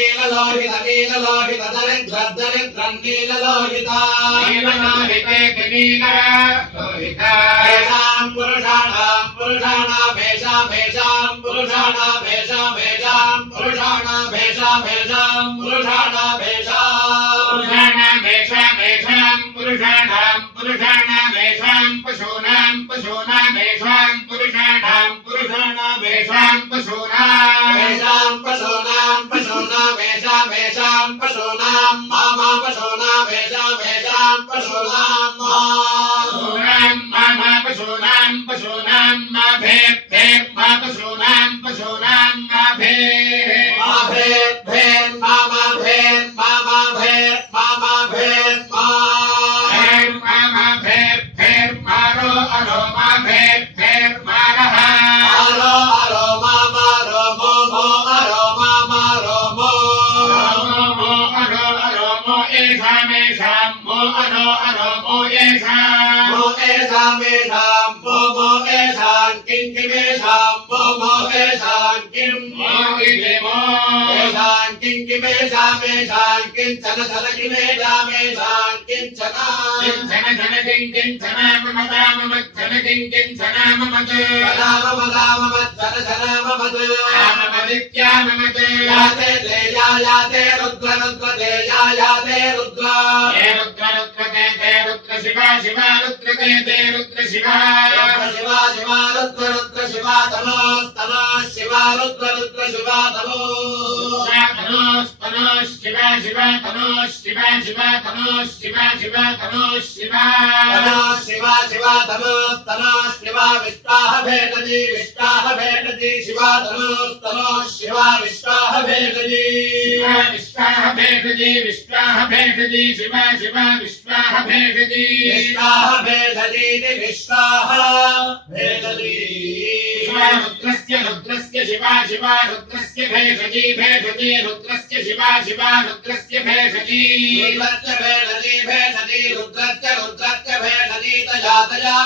नीललोहित नीललोहित दरिद्रं नीललोहिता नीललोहिते नीललोहिता भेषां पुरुषाणां भेषां पुरुषाणां भेषां पुरुषाणां भेषां पुरुषाणां भेषां पशूनां भेषां पुरुषाणां भेषां पशूनां भेषां पशूनां मामा पशूनां भेषां पशूनां मामा पशूनां मा भेर मा पशूनां मा भेर मामा भेर मामा भेर मारो अरो मा भेर मारः अरो मामा रो मो अरो मामा रो मो अरो मो एषां मो अरो मो एषां मो एषां किमेषां मो एषां किं मो एषां किमेषां किञ्चन किमेषां किञ्चन ममदाममज्जन किञ्चन ममद ममदित्याममद याते रुद्र शिवा रुद्र शिवा रुद्र शिवा तनो शिवा रुद्र शिवा तनो शिवा तनो शिवा तनो शिवा तनो शिवा तनो शिवा विश्वाह भेटति शिवा तनो शिवा विश्वाह भेटति विश्वाह भेटति शिवा विश्वाह भेटति रुद्रस्य शिवा रुद्रस्य भेषजी रुद्रस्य शिवा रुद्रस्य भेषजी रुद्रस्य भेषजी तया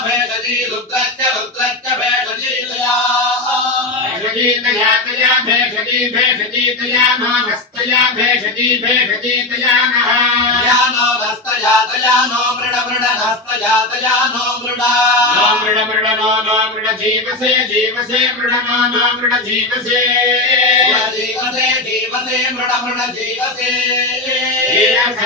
भेषजी रुद्रस्य भेषजी तया भेषजी तया नो हस्तया भेषजी तया नो हस्तया तया नो मृड हस्तया तया नो मृड मृड जीवसे मृड नो मृड जीवसे मृड जीवसे